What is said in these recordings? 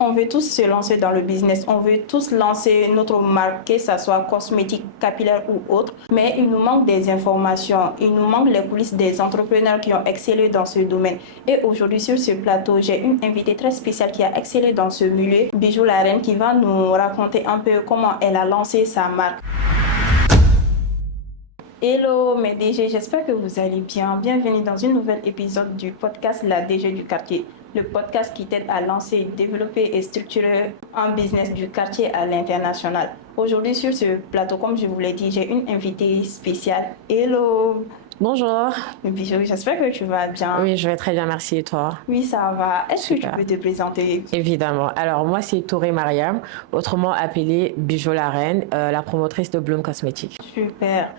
On veut tous se lancer dans le business, on veut tous lancer notre marque, que ça soit cosmétique, capillaire ou autre, mais il nous manque des informations, il nous manque les coulisses des entrepreneurs qui ont excellé dans ce domaine. Et aujourd'hui sur ce plateau, j'ai une invitée très spéciale qui a excellé dans ce milieu, Bijou la Reine, qui va nous raconter un peu comment elle a lancé sa marque. Hello mes DG, j'espère que vous allez bien. Bienvenue dans un nouvel épisode du podcast La DG du quartier, le podcast qui t'aide à lancer, développer et structurer un business du quartier à l'international. Aujourd'hui sur ce plateau, comme je vous l'ai dit, j'ai une invitée spéciale. Hello Bonjour. Bijou, j'espère que tu vas bien. Oui, je vais très bien, merci. Et toi? Oui, ça va. Est-ce que tu Super. peux te présenter? Évidemment. Alors, moi, c'est Touré Mariam, autrement appelée Bijou la Reine, la promotrice de Bloom Cosmétiques. Super.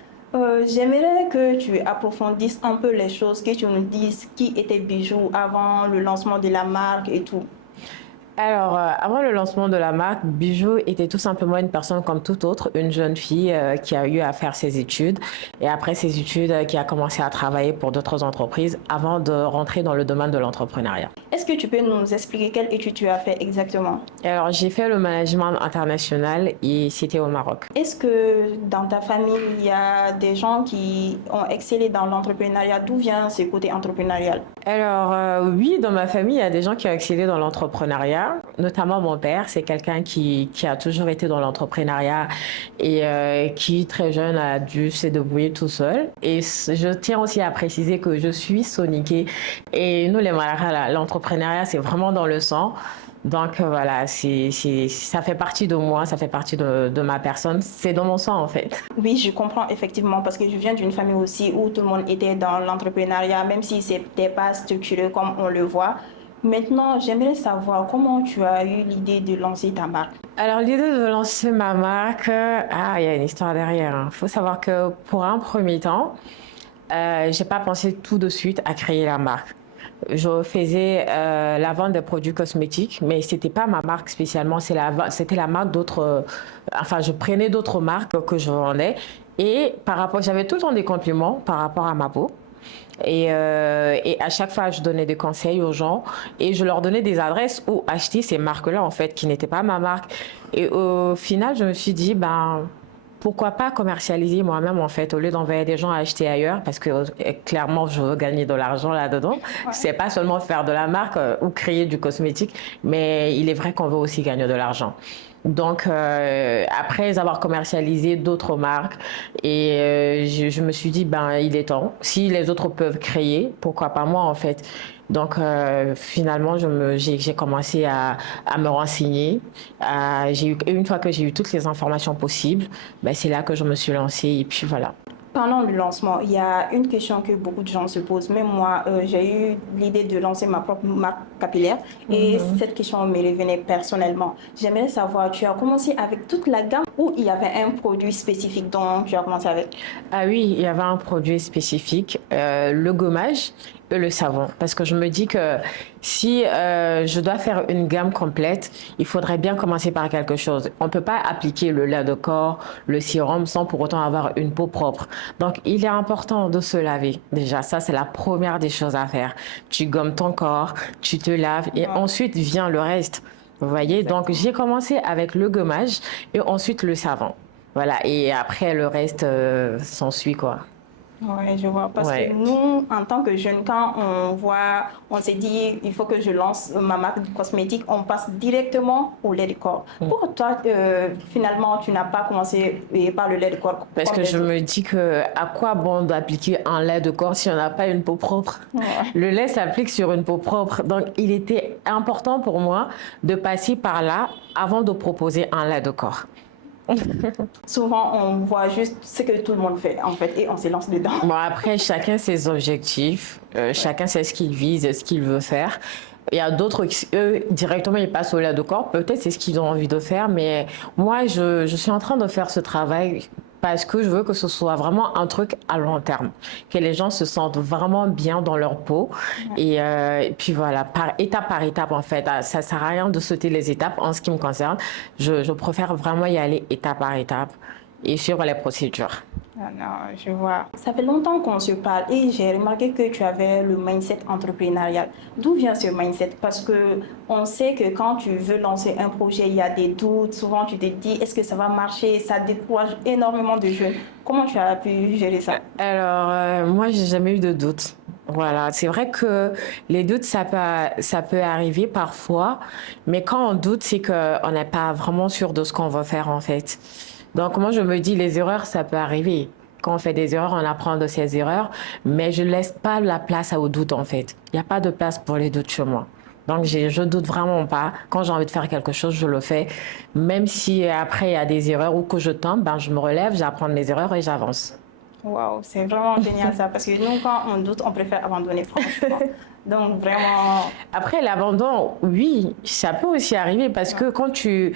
J'aimerais que tu approfondisses un peu les choses, que tu nous dises qui était Bijou avant le lancement de la marque et tout. Alors, avant le lancement de la marque, Bijou était tout simplement une personne comme toute autre, une jeune fille qui a eu à faire ses études et après ses études, qui a commencé à travailler pour d'autres entreprises avant de rentrer dans le domaine de l'entrepreneuriat. Est-ce que tu peux nous expliquer quelle étude tu as fait exactement? Alors, j'ai fait le management international et c'était au Maroc. Est-ce que dans ta famille, il y a des gens qui ont excellé dans l'entrepreneuriat? D'où vient ce côté entrepreneurial? Alors, oui, dans ma famille, il y a des gens qui ont excellé dans l'entrepreneuriat, notamment mon père. C'est quelqu'un qui a toujours été dans l'entrepreneuriat et qui, très jeune, a dû se débrouiller tout seul. Et je tiens aussi à préciser que je suis soniquée et nous, les Malara, l'entrepreneuriat, c'est vraiment dans le sang. Donc voilà, ça fait partie de moi, ça fait partie de ma personne, c'est dans mon sang en fait. Oui, je comprends effectivement parce que je viens d'une famille aussi où tout le monde était dans l'entrepreneuriat, même si c'était pas structuré comme on le voit. Maintenant, j'aimerais savoir comment tu as eu l'idée de lancer ta marque. Alors l'idée de lancer ma marque, il y a une histoire derrière. Il faut savoir que pour un premier temps, j'ai pas pensé tout de suite à créer la marque. Je faisais la vente des produits cosmétiques, mais c'était pas ma marque spécialement, c'était la marque d'autres. Enfin, je prenais d'autres marques que je vendais et j'avais tout le temps des compliments par rapport à ma peau. Et à chaque fois, je donnais des conseils aux gens et je leur donnais des adresses où acheter ces marques-là, en fait, qui n'étaient pas ma marque. Et au final, je me suis dit, ben, pourquoi pas commercialiser moi-même, en fait, au lieu d'envoyer des gens à acheter ailleurs, parce que clairement, je veux gagner de l'argent là-dedans. Ouais. C'est pas seulement faire de la marque ou créer du cosmétique, mais il est vrai qu'on veut aussi gagner de l'argent. Donc, après avoir commercialisé d'autres marques, je me suis dit, ben, il est temps. Si les autres peuvent créer, pourquoi pas moi, en fait. Donc, finalement, j'ai commencé à me renseigner. Une fois que j'ai eu toutes les informations possibles, ben, c'est là que je me suis lancée et puis voilà. Pendant le lancement, il y a une question que beaucoup de gens se posent. Même moi, j'ai eu l'idée de lancer ma propre marque capillaire et cette question me revenait personnellement. J'aimerais savoir, tu as commencé avec toute la gamme ou il y avait un produit spécifique dont tu as commencé avec? Ah oui, il y avait un produit spécifique, le gommage et le savon. Parce que je me dis que si je dois faire une gamme complète, il faudrait bien commencer par quelque chose. On ne peut pas appliquer le lait de corps, le sérum sans pour autant avoir une peau propre. Donc, il est important de se laver. Déjà, ça, c'est la première des choses à faire. Tu gommes ton corps, tu te laves et ensuite vient le reste. Vous voyez? Donc, j'ai commencé avec le gommage et ensuite le savon. Voilà, et après le reste s'ensuit quoi. Oui, je vois. Parce que Ouais. nous, en tant que jeunes, quand on voit, on s'est dit, il faut que je lance ma marque de cosmétique, on passe directement au lait de corps. Pour toi, finalement, tu n'as pas commencé par le lait de corps. Parce que je me dis que à quoi bon d'appliquer un lait de corps si on n'a pas une peau propre? Ouais. Le lait s'applique sur une peau propre. Donc, il était important pour moi de passer par là avant de proposer un lait de corps. Souvent, on voit juste ce que tout le monde fait, en fait, et on se lance dedans. Bon, après, chacun ses objectifs, chacun sait ce qu'il vise, ce qu'il veut faire. Il y a d'autres qui, eux, directement, ils passent au lait de corps. Peut-être c'est ce qu'ils ont envie de faire, mais moi, je suis en train de faire ce travail parce que je veux que ce soit vraiment un truc à long terme, que les gens se sentent vraiment bien dans leur peau. Et puis voilà, par étape, en fait. Ça sert à rien de sauter les étapes en ce qui me concerne. Je préfère vraiment y aller étape par étape et suivre les procédures. Ah non, je vois. Ça fait longtemps qu'on se parle et j'ai remarqué que tu avais le mindset entrepreneurial. D'où vient ce mindset? Parce que on sait que quand tu veux lancer un projet, il y a des doutes. Souvent, tu te dis, est-ce que ça va marcher? Ça décourage énormément de jeunes. Comment tu as pu gérer ça? Alors, moi, j'ai jamais eu de doute. Voilà, c'est vrai que les doutes, ça peut arriver parfois, mais quand on doute, c'est qu'on n'est pas vraiment sûr de ce qu'on va faire en fait. Donc, moi, je me dis, les erreurs, ça peut arriver. Quand on fait des erreurs, on apprend de ces erreurs, mais je laisse pas la place au doute en fait. Il n'y a pas de place pour les doutes chez moi. Donc, je doute vraiment pas. Quand j'ai envie de faire quelque chose, je le fais. Même si après, il y a des erreurs ou que je tombe, ben, je me relève, j'apprends de mes erreurs et j'avance. Waouh, c'est vraiment génial ça. Parce que nous, quand on doute, on préfère abandonner, franchement. Donc, vraiment, Après, l'abandon, oui, ça peut aussi arriver parce que quand tu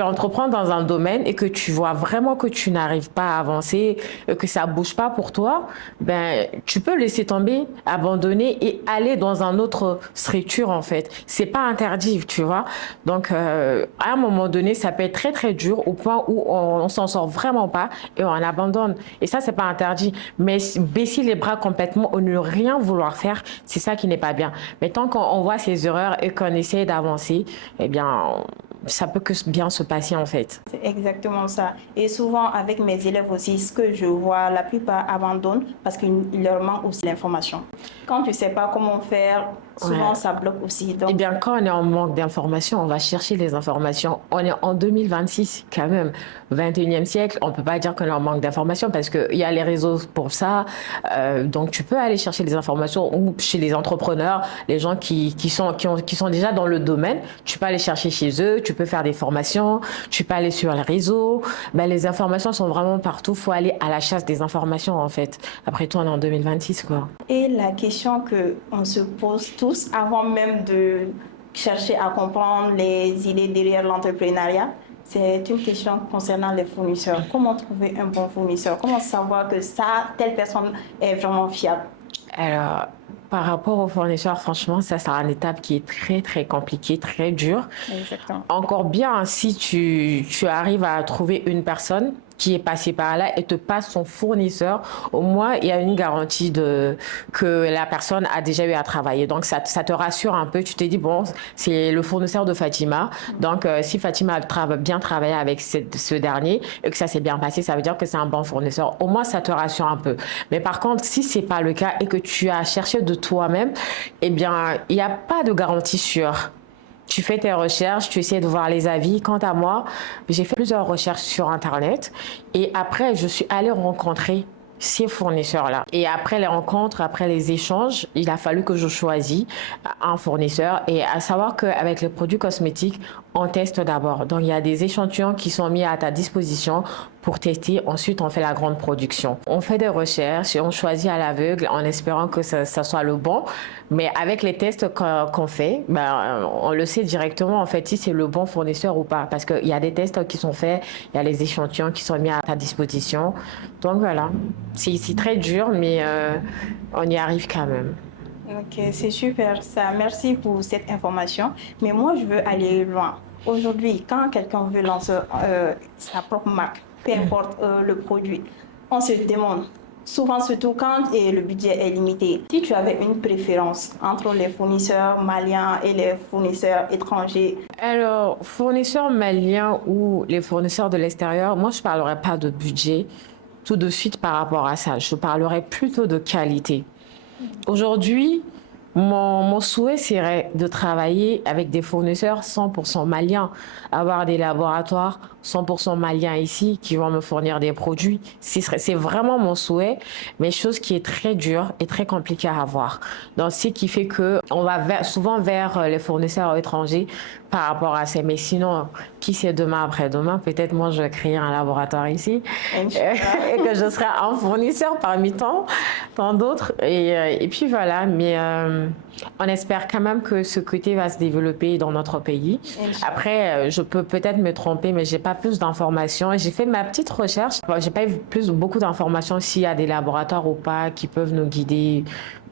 entreprends dans un domaine et que tu vois vraiment que tu n'arrives pas à avancer, que ça bouge pas pour toi, ben, tu peux laisser tomber, abandonner et aller dans un autre structure, en fait. C'est pas interdit, tu vois. Donc, à un moment donné, ça peut être très, très dur au point où on s'en sort vraiment pas et on abandonne. Et ça, c'est pas interdit. Mais baisser les bras complètement ou ne rien vouloir faire, c'est ça qui n'est pas bien. Mais tant qu'on voit ces erreurs et qu'on essaie d'avancer, eh bien, ça peut que bien se passer en fait. c'est exactement ça. Et souvent, avec mes élèves aussi, ce que je vois, la plupart abandonnent parce qu'il leur manque aussi l'information. Quand tu ne sais pas comment faire, souvent Ouais. ça bloque aussi. Eh Donc, bien, quand on est en manque d'informations, on va chercher les informations. On est en 2026 quand même, 21e siècle. On ne peut pas dire qu'on est en manque d'informations parce qu'il y a les réseaux pour ça. Donc, tu peux aller chercher les informations ou chez les entrepreneurs, les gens qui sont déjà dans le domaine. Tu peux aller chercher chez eux, tu peux faire des formations, tu peux aller sur les réseaux. Ben, les informations sont vraiment partout. Il faut aller à la chasse des informations en fait. Après tout, on est en 2026 quoi. et la question que on se pose tous avant même de chercher à comprendre les idées derrière l'entrepreneuriat, c'est une question concernant les fournisseurs. Comment trouver un bon fournisseur? Comment savoir que ça, telle personne est vraiment fiable? Alors, par rapport aux fournisseurs, franchement, ça, c'est une étape qui est très, très compliquée, très dure. Exactement. Encore bien si tu arrives à trouver une personne qui est passée par là et te passe son fournisseur, au moins il y a une garantie que la personne a déjà eu à travailler. Donc ça te rassure un peu. Tu te dis, bon, c'est le fournisseur de Fatima. Donc si Fatima a bien travaillé avec ce dernier et que ça s'est bien passé, ça veut dire que c'est un bon fournisseur. Au moins ça te rassure un peu. Mais par contre, si c'est pas le cas et que tu as cherché de toi-même, eh bien, il n'y a pas de garantie sûre. Tu fais tes recherches, tu essaies de voir les avis. Quant à moi, j'ai fait plusieurs recherches sur Internet et après, je suis allée rencontrer ces fournisseurs-là. Et après les rencontres, après les échanges, il a fallu que je choisisse un fournisseur et à savoir qu'avec les produits cosmétiques, on teste d'abord. Donc, il y a des échantillons qui sont mis à ta disposition pour tester. Ensuite, on fait la grande production. On fait des recherches et on choisit à l'aveugle en espérant que ça soit le bon. Mais avec les tests qu'on fait, ben, on le sait directement en fait si c'est le bon fournisseur ou pas. Parce qu'il y a des tests qui sont faits, il y a les échantillons qui sont mis à ta disposition. Donc voilà, c'est très dur, mais on y arrive quand même. Ok, c'est super ça. Merci pour cette information. Mais moi, je veux aller loin. Aujourd'hui, quand quelqu'un veut lancer sa propre marque, peu importe le produit, on se demande, souvent surtout quand le budget est limité, si tu avais une préférence entre les fournisseurs maliens et les fournisseurs étrangers. Alors, fournisseurs maliens ou les fournisseurs de l'extérieur, moi je ne parlerai pas de budget tout de suite par rapport à ça. Je parlerai plutôt de qualité. Aujourd'hui, mon souhait serait de travailler avec des fournisseurs 100% maliens, avoir des laboratoires 100% maliens ici qui vont me fournir des produits. C'est vraiment mon souhait, mais chose qui est très dure et très compliquée à avoir. Donc, ce qui fait que on va souvent vers les fournisseurs étrangers par rapport à ça. Mais sinon, qui sait demain après-demain, peut-être moi je vais créer un laboratoire ici et que je serai un fournisseur parmi tant d'autres. Et puis voilà, mais on espère quand même que ce côté va se développer dans notre pays. Après, je peux peut-être me tromper, mais j'ai pas plus d'informations. J'ai fait ma petite recherche. Bon, j'ai pas eu beaucoup d'informations s'il y a des laboratoires ou pas qui peuvent nous guider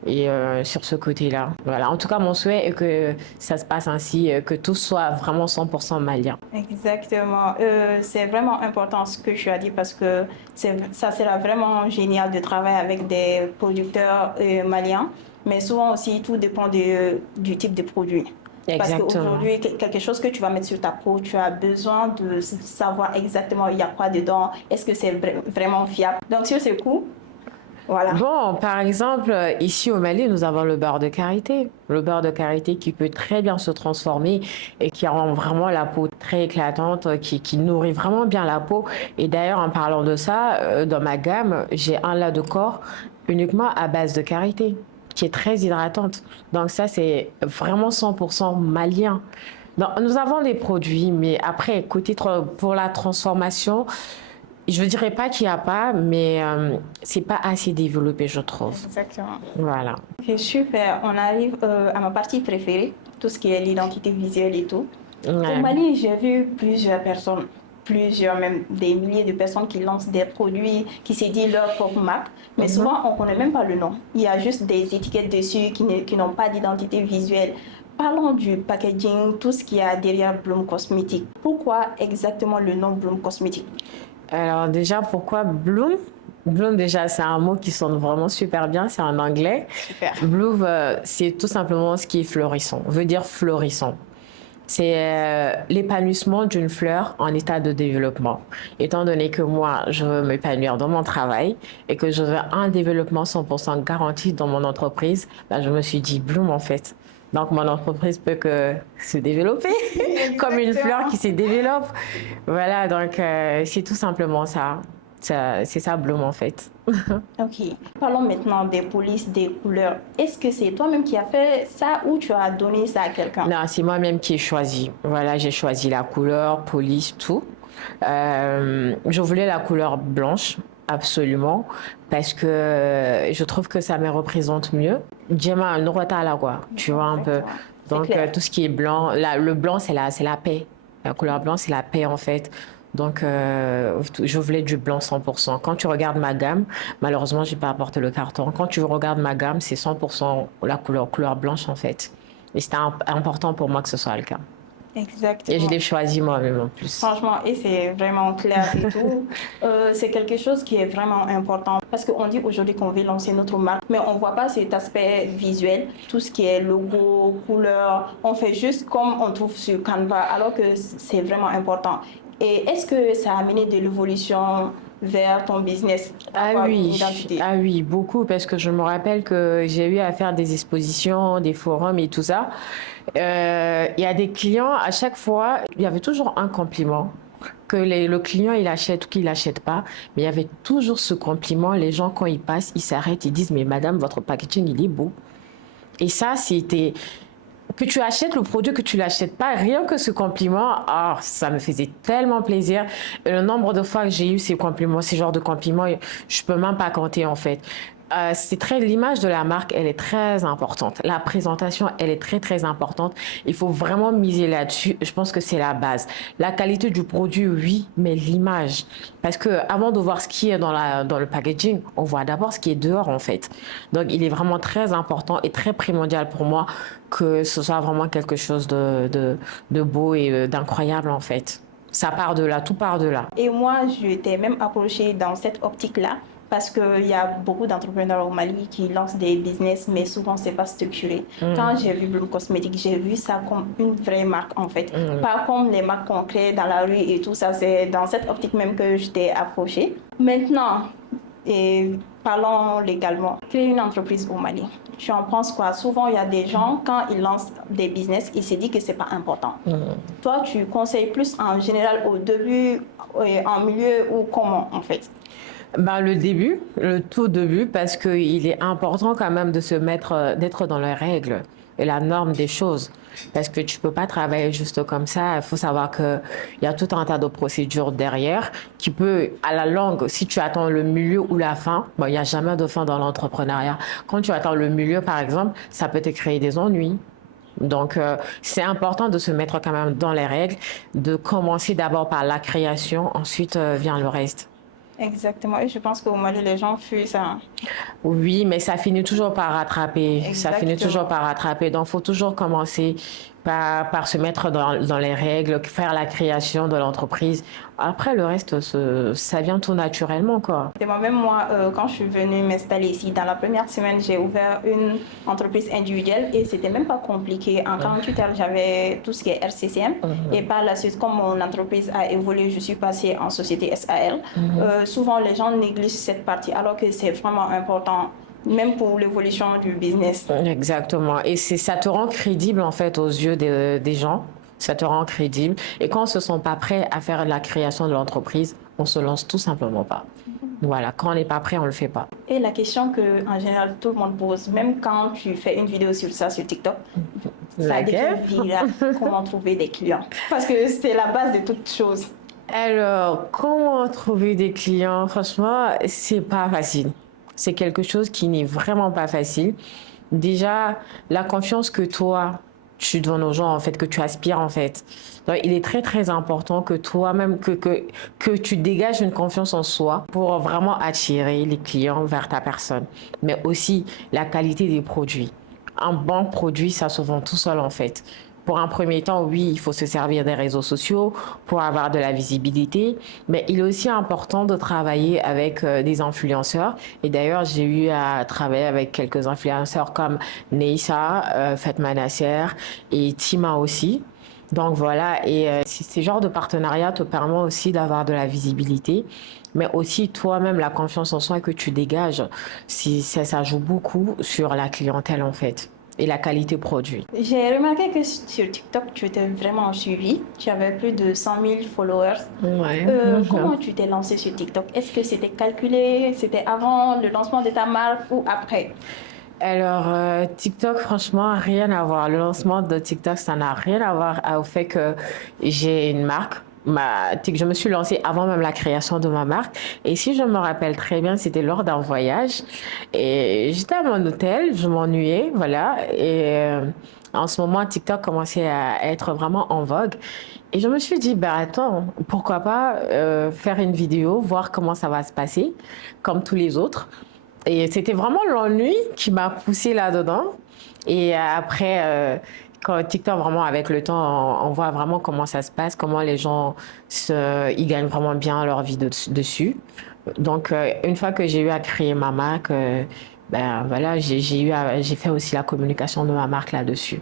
et sur ce côté-là. Voilà. En tout cas, mon souhait est que ça se passe ainsi, que tout soit vraiment 100% malien. Exactement. C'est vraiment important ce que tu as dit parce que ça sera vraiment génial de travailler avec des producteurs maliens. Mais souvent aussi, tout dépend du type de produit. Parce Exactement. qu'aujourd'hui, quelque chose que tu vas mettre sur ta peau, tu as besoin de savoir exactement il y a quoi dedans, est-ce que c'est vraiment fiable. Donc sur ce coup, voilà. Bon, par exemple, ici au Mali, nous avons le beurre de karité. Le beurre de karité qui peut très bien se transformer et qui rend vraiment la peau très éclatante, qui nourrit vraiment bien la peau. Et d'ailleurs, en parlant de ça, dans ma gamme, j'ai un lait de corps uniquement à base de karité, qui est très hydratante. Donc ça, c'est vraiment 100% malien. Donc, nous avons des produits, mais après, pour la transformation, je ne dirais pas qu'il n'y a pas, mais c'est pas assez développé, je trouve. Exactement. Voilà. Ok, super. On arrive à ma partie préférée, tout ce qui est l'identité visuelle et tout. Ouais. Au Mali, j'ai vu plusieurs personnes, même des milliers de personnes qui lancent des produits, qui se disent leur propre marque, mais souvent on ne connaît même pas le nom. Il y a juste des étiquettes dessus qui n'ont pas d'identité visuelle. Parlons du packaging, tout ce qu'il y a derrière Bloom Cosmetics. Pourquoi exactement le nom Bloom Cosmetics? Alors déjà, pourquoi Bloom? Bloom, déjà, c'est un mot qui sonne vraiment super bien, c'est en anglais. Super. Bloom, c'est tout simplement ce qui est florissant, veut dire florissant. C'est l'épanouissement d'une fleur en état de développement. Étant donné que moi, je veux m'épanouir dans mon travail et que je veux un développement 100% garanti dans mon entreprise, je me suis dit Bloom en fait. Donc mon entreprise peut que se développer comme une fleur qui se développe. Voilà, donc c'est tout simplement ça. C'est ça Bloom en fait. Ok. Parlons maintenant des polices, des couleurs. Est-ce que c'est toi-même qui as fait ça ou tu as donné ça à quelqu'un? Non, c'est moi-même qui ai choisi. Voilà, j'ai choisi la couleur, police, tout. Je voulais la couleur blanche, absolument, parce que je trouve que ça me représente mieux. Diama, quoi, tu vois un peu. Donc, tout ce qui est blanc, le blanc, c'est la paix. La couleur blanche, c'est la paix, en fait. Donc, je voulais du blanc 100%. Quand tu regardes ma gamme, malheureusement, j'ai pas apporté le carton. Quand tu regardes ma gamme, c'est 100% la couleur blanche, en fait. Et c'était important pour moi que ce soit le cas. Exactement. Et je l'ai choisi moi-même en plus. Franchement, et c'est vraiment clair et tout. C'est quelque chose qui est vraiment important parce qu'on dit aujourd'hui qu'on veut lancer notre marque, mais on ne voit pas cet aspect visuel, tout ce qui est logo, couleur. On fait juste comme on trouve sur Canva, alors que c'est vraiment important. Et est-ce que ça a amené de l'évolution vers ton business? Ah oui, beaucoup, parce que je me rappelle que j'ai eu à faire des expositions, des forums et tout ça. Il y a des clients, à chaque fois, il y avait toujours un compliment que le client, il achète ou qu'il n'achète pas, mais il y avait toujours ce compliment. Les gens, quand ils passent, ils s'arrêtent, ils disent, mais madame, votre packaging, il est beau. Et ça, c'était... Que tu achètes le produit, que tu l'achètes pas, rien que ce compliment, ça me faisait tellement plaisir. Et le nombre de fois que j'ai eu ces compliments, ces genres de compliments, je peux même pas compter en fait. L'image de la marque, elle est très importante. La présentation, elle est très, très importante. Il faut vraiment miser là-dessus. Je pense que c'est la base. La qualité du produit, oui, mais l'image. Parce que avant de voir ce qui est dans le packaging, on voit d'abord ce qui est dehors, en fait. Donc, il est vraiment très important et très primordial pour moi que ce soit vraiment quelque chose de beau et d'incroyable, en fait. Ça part de là, tout part de là. Et moi, je t'ai même approché dans cette optique-là parce qu'il y a beaucoup d'entrepreneurs au Mali qui lancent des business, mais souvent, ce n'est pas structuré. Quand j'ai vu Bloom Cosmetics, j'ai vu ça comme une vraie marque, en fait. Pas comme les marques qu'on crée dans la rue et tout ça. C'est dans cette optique même que je t'ai approché. Maintenant, parlons légalement. Créer une entreprise au Mali. Tu en penses quoi? Souvent, il y a des gens, quand ils lancent des business, ils se disent que ce n'est pas important. Toi, tu conseilles plus en général au début, en milieu ou comment, en fait? Le tout début, parce qu'il est important quand même de d'être dans les règles et la norme des choses. Parce que tu peux pas travailler juste comme ça. Il faut savoir qu'il y a tout un tas de procédures derrière qui peut, à la longue, si tu attends le milieu ou la fin, il n'y a jamais de fin dans l'entrepreneuriat. Quand tu attends le milieu, par exemple, ça peut te créer des ennuis. Donc, c'est important de se mettre quand même dans les règles, de commencer d'abord par la création, ensuite vient le reste. Exactement. Et je pense qu'au Mali, les gens fuient ça. Oui, mais ça finit toujours par rattraper. Ça finit toujours Exactement. par rattraper. Donc, il faut toujours commencer par se mettre dans les règles, faire la création de l'entreprise. Après, le reste, ça vient tout naturellement, quoi. Et moi-même, quand je suis venue m'installer ici, dans la première semaine, j'ai ouvert une entreprise individuelle et c'était même pas compliqué. En 48 heures, j'avais tout ce qui est RCCM. Et par la suite, comme mon entreprise a évolué, je suis passée en société SAL. Souvent, les gens négligent cette partie alors que c'est vraiment important, même pour l'évolution du business. Exactement. Et ça te rend crédible, en fait, aux yeux des gens. Ça te rend crédible. Et quand on ne se sent pas prêt à faire la création de l'entreprise, on se lance tout simplement pas. Voilà. Quand on n'est pas prêt, on le fait pas. Et la question que, en général, tout le monde pose, même quand tu fais une vidéo sur ça sur TikTok, ça devient viral. Comment trouver des clients? Parce que c'est la base de toute chose. Alors, comment trouver des clients? Franchement, c'est pas facile. C'est quelque chose qui n'est vraiment pas facile. Déjà, la confiance que toi, tu donnes aux gens, en fait, que tu aspires, en fait. Donc, il est très, très important que toi-même, que tu dégages une confiance en soi pour vraiment attirer les clients vers ta personne. Mais aussi la qualité des produits. Un bon produit, ça se vend tout seul, en fait. Pour un premier temps, oui, il faut se servir des réseaux sociaux pour avoir de la visibilité, mais il est aussi important de travailler avec des influenceurs. Et d'ailleurs, j'ai eu à travailler avec quelques influenceurs comme Neissa, Fatma Nasser et Tima aussi. Donc voilà, et ces genres de partenariat te permet aussi d'avoir de la visibilité, mais aussi toi-même la confiance en soi que tu dégages, ça joue beaucoup sur la clientèle en fait et la qualité produit. J'ai remarqué que sur TikTok, tu étais vraiment suivi. Tu avais plus de 100 000 followers. Ouais. Comment tu t'es lancé sur TikTok? Est-ce que c'était calculé? C'était avant le lancement de ta marque ou après? Alors, TikTok, franchement, rien à voir. Le lancement de TikTok, ça n'a rien à voir au fait que j'ai une marque. Je me suis lancée avant même la création de ma marque. Et si je me rappelle très bien, c'était lors d'un voyage. Et j'étais à mon hôtel, je m'ennuyais, voilà. Et en ce moment, TikTok commençait à être vraiment en vogue. Et je me suis dit, ben attends, pourquoi pas faire une vidéo, voir comment ça va se passer, comme tous les autres. Et c'était vraiment l'ennui qui m'a poussée là-dedans. Et après, quand TikTok, vraiment, avec le temps, on voit vraiment comment ça se passe, comment les gens ils gagnent vraiment bien leur vie dessus. Donc, une fois que j'ai eu à créer ma marque, ben voilà, j'ai fait aussi la communication de ma marque là-dessus.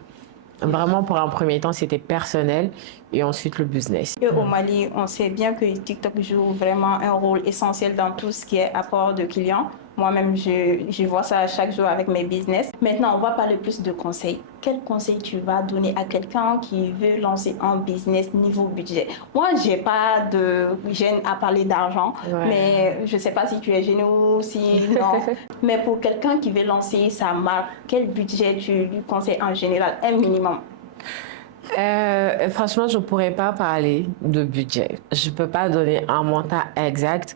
Vraiment, pour un premier temps, c'était personnel et ensuite le business. Et au Mali, on sait bien que TikTok joue vraiment un rôle essentiel dans tout ce qui est apport de clients. Moi-même, je vois ça chaque jour avec mes business. Maintenant, on va parler plus de conseils. Quel conseil tu vas donner à quelqu'un qui veut lancer un business niveau budget? Moi, j'ai pas de gêne à parler d'argent, mais je sais pas si tu es gêné ou si non. Mais pour quelqu'un qui veut lancer sa marque, quel budget tu lui conseilles en général, un minimum? Franchement, je ne pourrais pas parler de budget. Je ne peux pas donner un montant exact.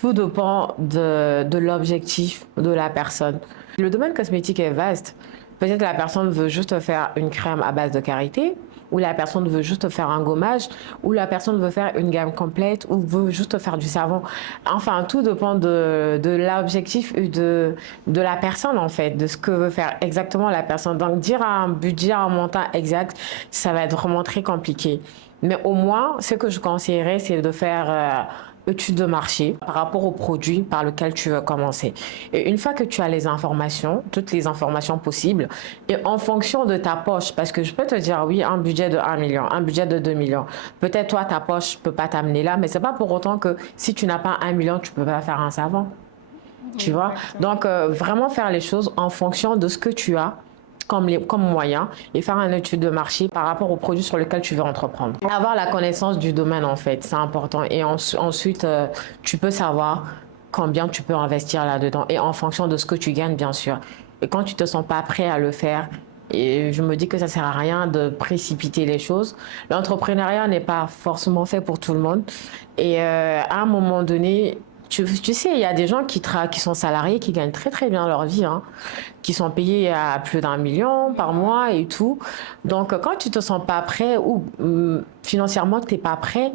Tout dépend de l'objectif de la personne. Le domaine cosmétique est vaste. Peut-être la personne veut juste faire une crème à base de karité, ou la personne veut juste faire un gommage, ou la personne veut faire une gamme complète, ou veut juste faire du savon. Enfin, tout dépend de l'objectif et de la personne, en fait, de ce que veut faire exactement la personne. Donc, dire un budget, un montant exact, ça va être vraiment très compliqué. Mais au moins, ce que je conseillerais, c'est de faire étude de marché par rapport au produit par lequel tu veux commencer. Et une fois que tu as les informations, toutes les informations possibles, et en fonction de ta poche, parce que je peux te dire, oui, un budget de 1 million, un budget de 2 millions, peut-être toi, ta poche ne peut pas t'amener là, mais c'est pas pour autant que si tu n'as pas 1 million, tu peux pas faire un savon. Tu vois? Donc, vraiment faire les choses en fonction de ce que tu as comme moyen et faire une étude de marché par rapport au produit sur lequel tu veux entreprendre. Avoir la connaissance du domaine, en fait, c'est important. Et ensuite, tu peux savoir combien tu peux investir là-dedans et en fonction de ce que tu gagnes, bien sûr. Et quand tu te sens pas prêt à le faire, et je me dis que ça sert à rien de précipiter les choses. L'entrepreneuriat n'est pas forcément fait pour tout le monde. Et à un moment donné, tu sais, il y a des gens qui sont salariés, qui gagnent très très bien leur vie, hein, qui sont payés à plus d'1 million par mois et tout. Donc, quand tu te sens pas prêt ou financièrement tu n'es pas prêt,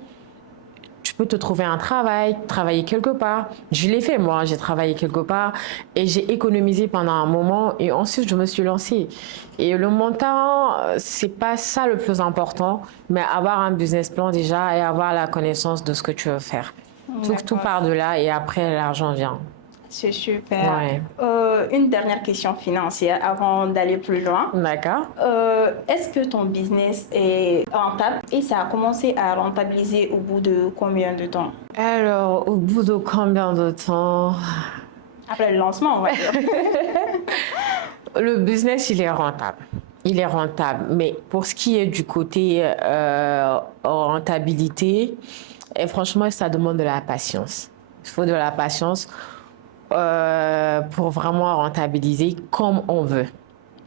peux te trouver un travail, travailler quelque part. Je l'ai fait moi, j'ai travaillé quelque part et j'ai économisé pendant un moment et ensuite je me suis lancée. Et le montant, c'est pas ça le plus important, mais avoir un business plan déjà et avoir la connaissance de ce que tu veux faire. Tout part de là et après l'argent vient. C'est super. Ouais. Une dernière question financière avant d'aller plus loin. D'accord. Est-ce que ton business est rentable et ça a commencé à rentabiliser au bout de combien de temps? Alors, au bout de combien de temps? Après le lancement, on va dire. Le business, il est rentable. Il est rentable. Mais pour ce qui est du côté rentabilité, et franchement, ça demande de la patience. Il faut de la patience pour vraiment rentabiliser comme on veut.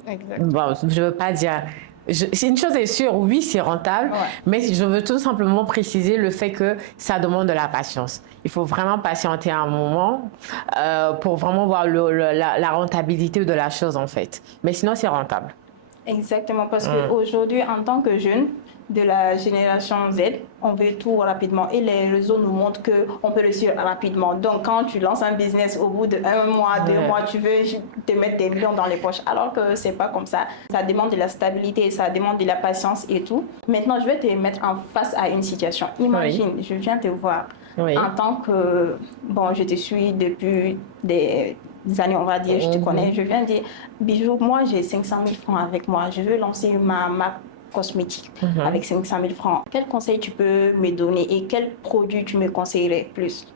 Exactement. Bon, je ne veux pas dire... une chose est sûre, oui, c'est rentable, mais je veux tout simplement préciser le fait que ça demande de la patience. Il faut vraiment patienter un moment pour vraiment voir la rentabilité de la chose, en fait. Mais sinon, c'est rentable. Exactement, parce qu'aujourd'hui, en tant que jeune de la génération Z, on veut tout rapidement et les réseaux nous montrent qu'on peut réussir rapidement. Donc, quand tu lances un business au bout d'1 mois, 2 mois, tu veux te mettre des millions dans les poches, alors que c'est pas comme ça. Ça demande de la stabilité, ça demande de la patience et tout. Maintenant, je vais te mettre en face à une situation. Imagine, je viens te voir en tant que... Bon, je te suis depuis des années, on va dire, je te connais. Je viens dire, Bijou, moi, j'ai 500 000 francs avec moi. Je veux lancer ma marque cosmétique avec 500 000 francs. Quel conseil tu peux me donner et quel produit tu me conseillerais plus?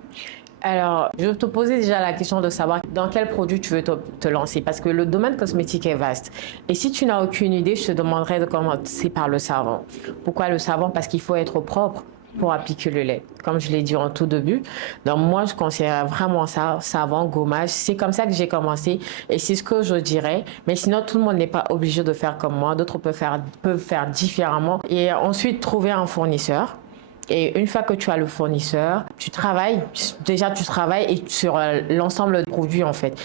Alors, je vais te poser déjà la question de savoir dans quel produit tu veux te lancer parce que le domaine cosmétique est vaste. Et si tu n'as aucune idée, je te demanderais de commencer par le savon. Pourquoi le savon? Parce qu'il faut être propre pour appliquer le lait, comme je l'ai dit en tout début. Donc moi, je conseillerais vraiment ça, savon, gommage. C'est comme ça que j'ai commencé et c'est ce que je dirais. Mais sinon, tout le monde n'est pas obligé de faire comme moi. D'autres peuvent faire différemment. Et ensuite, trouver un fournisseur. Et une fois que tu as le fournisseur, tu travailles et sur l'ensemble des produits en fait.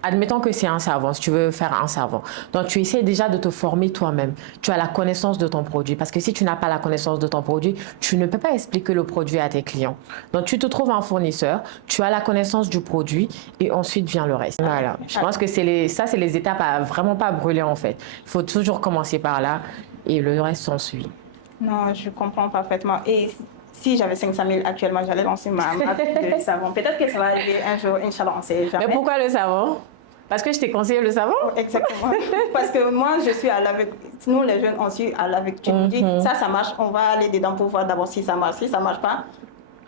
Admettons que c'est un savon, si tu veux faire un savon. Donc tu essaies déjà de te former toi-même. Tu as la connaissance de ton produit parce que si tu n'as pas la connaissance de ton produit, tu ne peux pas expliquer le produit à tes clients. Donc tu te trouves un fournisseur, tu as la connaissance du produit et ensuite vient le reste. Voilà. Je pense que c'est les étapes à vraiment pas brûler en fait. Il faut toujours commencer par là et le reste s'ensuit. Non, je comprends parfaitement. Et si j'avais 500 000 actuellement, j'allais lancer ma marque de savon. Peut-être que ça va arriver un jour, Inch'Allah, on ne sait jamais. Mais pourquoi le savon? Parce que je t'ai conseillé le savon? Exactement. Parce que moi, je suis à l'aveugle. Nous, les jeunes, on suit à l'aveugle. Tu nous dis, ça marche, on va aller dedans pour voir d'abord si ça marche. Si ça ne marche pas,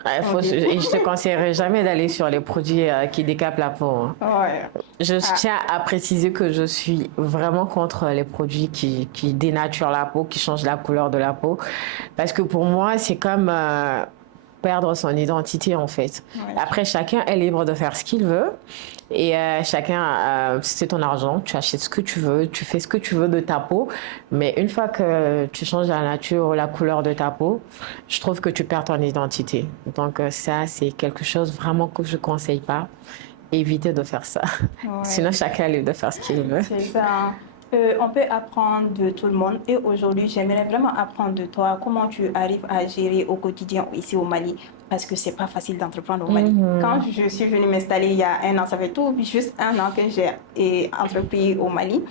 je te conseillerais jamais d'aller sur les produits qui décapent la peau. Hein. Ouais. Je tiens à préciser que je suis vraiment contre les produits qui dénaturent la peau, qui changent la couleur de la peau. Parce que pour moi, c'est comme perdre son identité en fait. Ouais. Après, chacun est libre de faire ce qu'il veut. Et chacun, c'est ton argent, tu achètes ce que tu veux, tu fais ce que tu veux de ta peau. Mais une fois que tu changes la nature ou la couleur de ta peau, je trouve que tu perds ton identité. Donc ça, c'est quelque chose vraiment que je ne conseille pas. Évitez de faire ça. Ouais. Sinon, chacun est libre de faire ce qu'il veut. C'est ça. On peut apprendre de tout le monde et aujourd'hui, j'aimerais vraiment apprendre de toi comment tu arrives à gérer au quotidien ici au Mali parce que c'est pas facile d'entreprendre au Mali. Quand je suis venue m'installer il y a 1 an, ça fait tout juste 1 an que j'ai entrepris au Mali.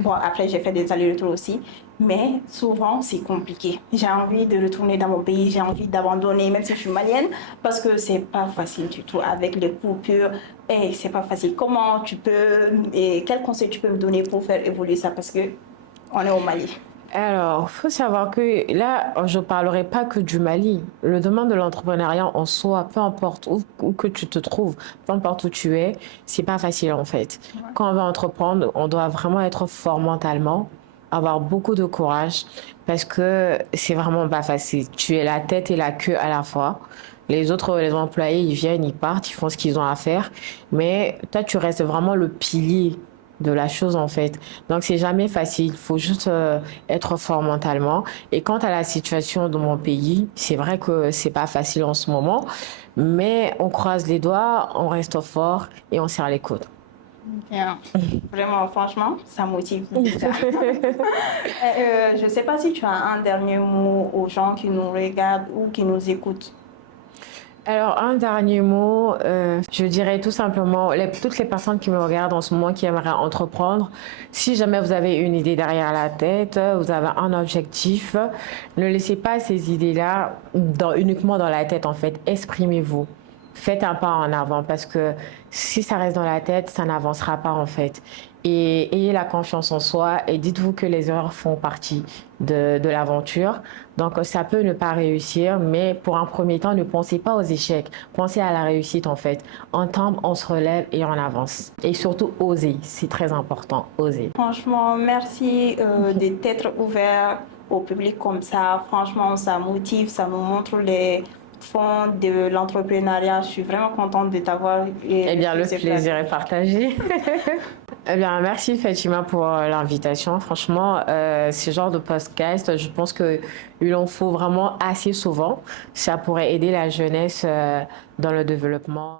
Bon, après, j'ai fait des allers-retours aussi, mais souvent, c'est compliqué. J'ai envie de retourner dans mon pays, j'ai envie d'abandonner, même si je suis malienne, parce que c'est pas facile du tout avec les coupures. Et c'est pas facile. Comment tu peux, et quel conseil tu peux me donner pour faire évoluer ça, parce que on est au Mali. Alors, il faut savoir que là, je ne parlerai pas que du Mali. Le domaine de l'entrepreneuriat en soi, peu importe où que tu te trouves, peu importe où tu es, c'est pas facile en fait. Ouais. Quand on va entreprendre, on doit vraiment être fort mentalement, avoir beaucoup de courage, parce que c'est vraiment pas facile. Tu es la tête et la queue à la fois. Les autres, les employés, ils viennent, ils partent, ils font ce qu'ils ont à faire. Mais toi, tu restes vraiment le pilier de la chose en fait. Donc c'est jamais facile, il faut juste être fort mentalement. Et quant à la situation de mon pays, c'est vrai que c'est pas facile en ce moment, mais on croise les doigts, on reste fort et on serre les coudes. Bien. Vraiment, franchement, ça motive déjà. Je ne sais pas si tu as un dernier mot aux gens qui nous regardent ou qui nous écoutent. Alors, un dernier mot, je dirais tout simplement, toutes les personnes qui me regardent en ce moment, qui aimeraient entreprendre, si jamais vous avez une idée derrière la tête, vous avez un objectif, ne laissez pas ces idées-là uniquement dans la tête, en fait. Exprimez-vous. Faites un pas en avant parce que si ça reste dans la tête, ça n'avancera pas, en fait. Et ayez la confiance en soi et dites-vous que les erreurs font partie de l'aventure. Donc, ça peut ne pas réussir, mais pour un premier temps, ne pensez pas aux échecs. Pensez à la réussite, en fait. On tombe, on se relève et on avance. Et surtout, osez. C'est très important, osez. Franchement, merci de t'être ouvert au public comme ça. Franchement, ça motive, ça nous montre les fonds de l'entrepreneuriat. Je suis vraiment contente de t'avoir. Eh bien, le plaisir est partagé. Eh bien, merci Fatima pour l'invitation. Franchement, ce genre de podcast, je pense qu'il en faut vraiment assez souvent. Ça pourrait aider la jeunesse dans le développement.